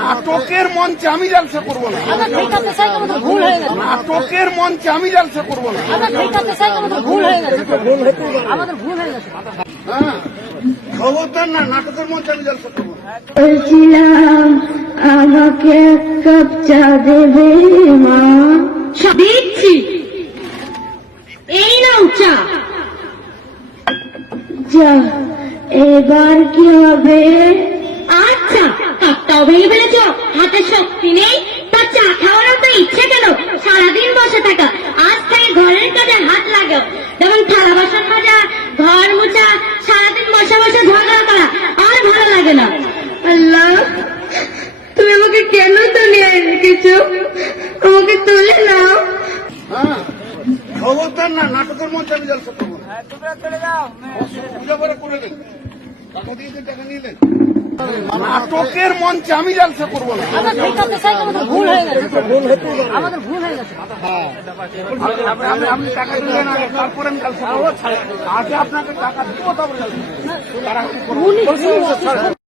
নাটকের মঞ্চে আমি জালসা করবো না। ভুল হয়ে গেছে। নাটকের মঞ্চে আমি জালসা করবো না। ভুল হয়ে গেছে। আমাদের ভুল হয়ে গেছে। হ্যাঁ, খবরদার না, নাটকের মঞ্চে আমি জালসা করবো না। বলছিলাম আমাকে এক কাপ চা দেবে মা? দিচ্ছি, এই নাও চা। যা, এবার কি হবে? আচ্ছা, কাপটাও ভেঙে ফেলেছ, হাতে শক্তি নেই, তা চা খাওয়ার তো ইচ্ছে কেন? সারাদিন বসে থাকা, আজ থেকে ঘরের কাজে হাত লাগাও, যেমন থালা বাসন মাজা, ঘর মোছা, সারাদিন বসে বসে ঝগড়া করা আর ভালো লাগে না। আল্লাহ, তুমি আমাকে কেন দুনিয়ায় রেখেছো? আমাকে তুলে নাও। হ্যাঁ, খবরদার না, নাটকের মঞ্চে আমি জালসা করবো না। পূজা করে করে দেন, টাকা দিয়েছেন, টাকা নিলেন। নাটকের মঞ্চে আমি জালসা করবো না। ভুল হয়ে গেছে। আমাদের ভুল হয়ে গেছে। আপনি টাকা দিলেন আগে, তারপরে আমি জালসা করবো। আগে আপনাকে টাকা দিব, তারপরে জালসা করবো।